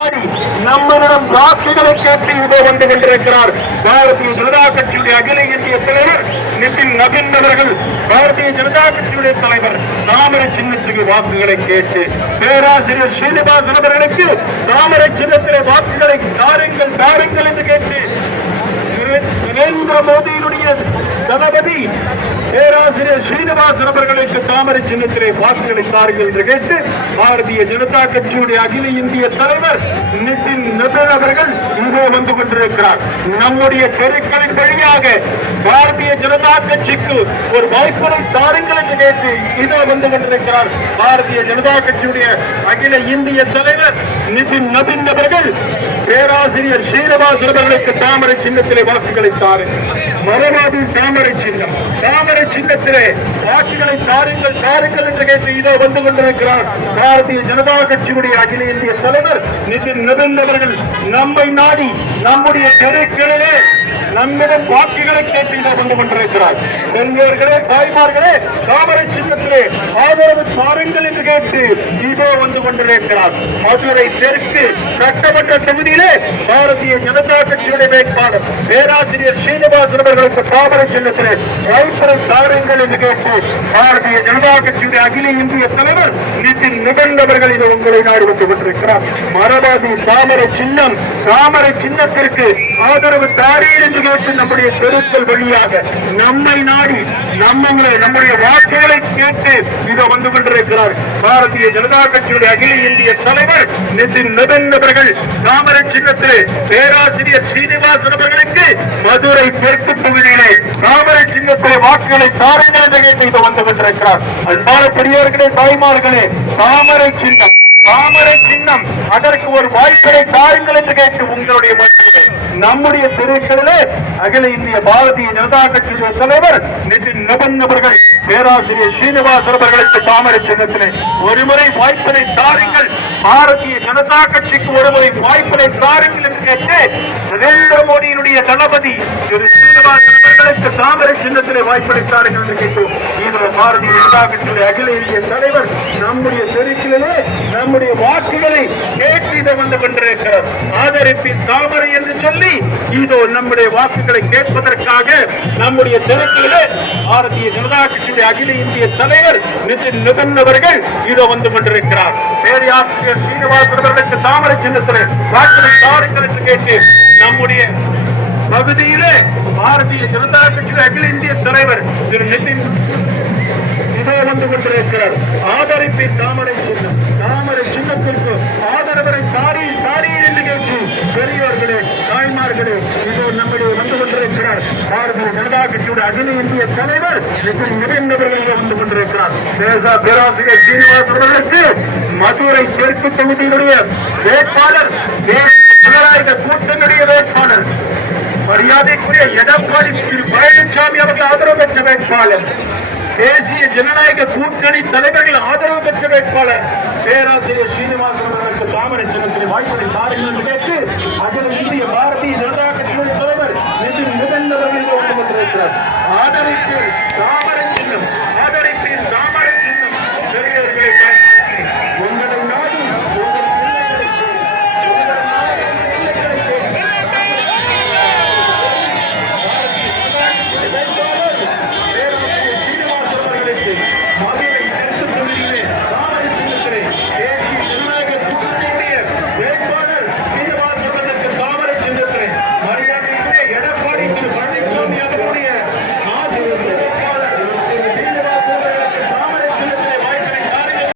நம்மிடம் வாக்குகளை கேட்டு இதோ வந்து கொண்டிருக்கிறார் பாரதிய ஜனதா கட்சியுடைய அகில இந்திய தலைவர் நிதின் நவீன் அவர்கள். பாரதிய ஜனதா கட்சியுடைய தலைவர் தாமரை சின்னத்துக்கு வாக்குகளை கேட்டு பேராசிரியர் ஸ்ரீனிவாசன் அவர்களுக்கு தாமரை சின்னத்திலே வாக்குகளை தாருங்கள் என்று கேட்டு நரேந்திர மோடியினுடைய தளபதி பேராசிரியர் ஸ்ரீனிவாசன் அவர்களுக்கு தாமரை சின்னத்திலே வாக்குகளை தாருங்கள் என்று கேட்டு பாரதிய ஜனதா கட்சியுடைய அகில இந்திய தலைவர் நிதின் நவீன் அவர்கள் இங்கே வந்து கொண்டிருக்கிறார். நம்முடைய தெருக்களின் வழியாக பாரதிய ஜனதா கட்சிக்கு ஒரு வாய்ப்பை தாருங்கள் என்று கேட்டு இதோ வந்து கொண்டிருக்கிறார். பாரதிய ஜனதா கட்சியுடைய அகில இந்திய தலைவர் நிதின் நவீன் அவர்கள் பேராசிரியர் ஸ்ரீனிவாசன் அவர்களுக்கு தாமரை சின்னத்திலே வாக்குகளை தாருங்கள். மரவாதி தாமரை சின்னம், தாமரை சின்னத்திலே வாக்குகளை தாருங்கள் என்று கேட்டு இதோ வந்து கொண்டிருக்கிறார். பாரதிய ஜனதா கட்சியுடைய அகில இந்திய தலைவர் நிதின் நவீன் அவர்கள் நம்மை நாடி நம்முடைய தெருக்களிலே நம்மிடம் வாக்குகளை கேட்டு இதோ வந்து கொண்டிருக்கிறார். பெண்களே, தாய்மார்களே, தாமரை சின்னத்திலே ஆதரவு தாருங்கள் என்று கேட்டு இதோ வந்து கொண்டிருக்கிறார். மதுரை தெற்கு சட்டமன்ற தொகுதியிலே பாரதிய ஜனதா கட்சியுடைய வேட்பாளர் பேராசிரியர் ஸ்ரீனிவாசன் அவர்களுக்கு தாமரை சின்னத்திலே வாய்ப்பை தாருங்கள் என்று கேட்டு பாரதிய ஜனதா கட்சியுடைய அகில இந்திய தலைவர் நிதின் நவீன் அவர்கள் இது உங்களை நாடு வந்து கொண்டிருக்கிறார். மரபாதி தாமரை சின்னம், தாமரை சின்னத்திற்கு ஆதரவு தாரீர் என்று கேட்டு நம்முடைய தெருக்கள் வழியாக நம்மை நாடி நம்முடைய வாக்குகளை கேட்டு இதை வந்து கொண்டிருக்கிறார். பாரதிய ஜனதா கட்சியுடைய அகில இந்திய தலைவர் நிதின் நவீன் அவர்கள் தாமரை சின்னத்திலே பேராசிரியர் ஸ்ரீனிவாசன் அவர்களுக்கு மதுரை தெற்கு தொகுதியிலே தாமரை சின்னத்திலே வாக்குகளை தாருங்கள் என்று கேட்டு இதை வந்து கொண்டிருக்கிறார். அன்பான பெரியவர்களே, தாய்மார்களே, தாமரை சின்னம், தாமரை சின்னம், அதற்கு ஒரு வாய்ப்பை தாருங்கள் என்று கேட்டு உங்களுடைய நம்முடைய தெருக்களிலே அகில இந்திய பாரதிய ஜனதா கட்சியுடைய தலைவர் நிதின் நவீன் அவர்கள் பேராசிரியர் ஸ்ரீனிவாசன் அவர்களுக்கு தாமரை சின்னத்திலே ஒருமுறை வாய்ப்பினை தாருங்கள், பாரதிய ஜனதா கட்சிக்கு ஒருமுறை வாய்ப்பினை தாருங்கள் என்று கேட்டு நரேந்திர மோடியினுடைய தளபதி திரு ஸ்ரீனிவாசன் அவர்களுக்கு தாமரை சின்னத்திலே வாய்ப்பினை தாருங்கள் என்று கேட்டு பாரதிய ஜனதா கட்சியுடைய அகில இந்திய தலைவர் நம்முடைய தெருக்களிலே நம்முடைய வாக்குகளை கேட்டு இதை வந்து கொண்டிருக்கிறார். ஆதரிப்பின் தாமரை என்று சொல்லி இதோ நம்முடைய வாக்குகளை கேட்பதற்காக நம்முடைய தெருக்களிலே பாரதிய ஜனதா கட்சியுடைய அகில இந்திய தலைவர் நிதின் நவீன் அவர்கள் இதோ வந்து கொண்டிருக்கிறார். பேராசிரியர் ஸ்ரீனிவாசன் அவர்களுக்கு தாமரை சின்னத்திலே வாக்குகளை தாருங்கள் என்று கேட்டு நம்முடைய பகுதியிலே பாரதிய ஜனதா கட்சியுடைய அகில இந்திய தலைவர் திரு நிதின் இதோ வந்து கொண்டிருக்கிறார். ஆதரிப்பின் தாமரை சின்னம், தாமரை சின்னத்திற்கு ஆதரவரை தாரீர் என்று கேட்டு பெரியவர்களே, தாய்மார்களே, இதோ நம்முடைய வந்து கொண்டிருக்கிறார். பாரதிய ஜனதா கட்சியுடைய அகில இந்திய தலைவர் நிதின் நவீன் அவர்கள் வந்து கொண்டிருக்கிறார். பேராசிரியர் ஸ்ரீனிவாசன் அவர்களுக்கு மதுரை தெற்கு தொகுதியினுடைய வேட்பாளர் ஜனநாயக கூட்டணியுடைய வேட்பாளர் மரியாதைக்குரிய எடப்பாடி பழனிசாமி அவர்கள் ஆதரவு பெற்ற வேட்பாளர், தேசிய ஜனநாயக கூட்டணி தலைவர்கள் ஆதரவு பெற்ற வேட்பாளர் பேராசிரியர் ஸ்ரீனிவாசன் அவர்களுக்கு தாமரை சின்னத்தில் வாய்ப்பை தாருங்கள் என்று கேட்டு அகில இந்திய பாரதிய ஜனதா கட்சியுடைய தலைவர் நிதின் நவீன் அவர்கள் வந்து கொண்டிருக்கிறார். ஆதரித்து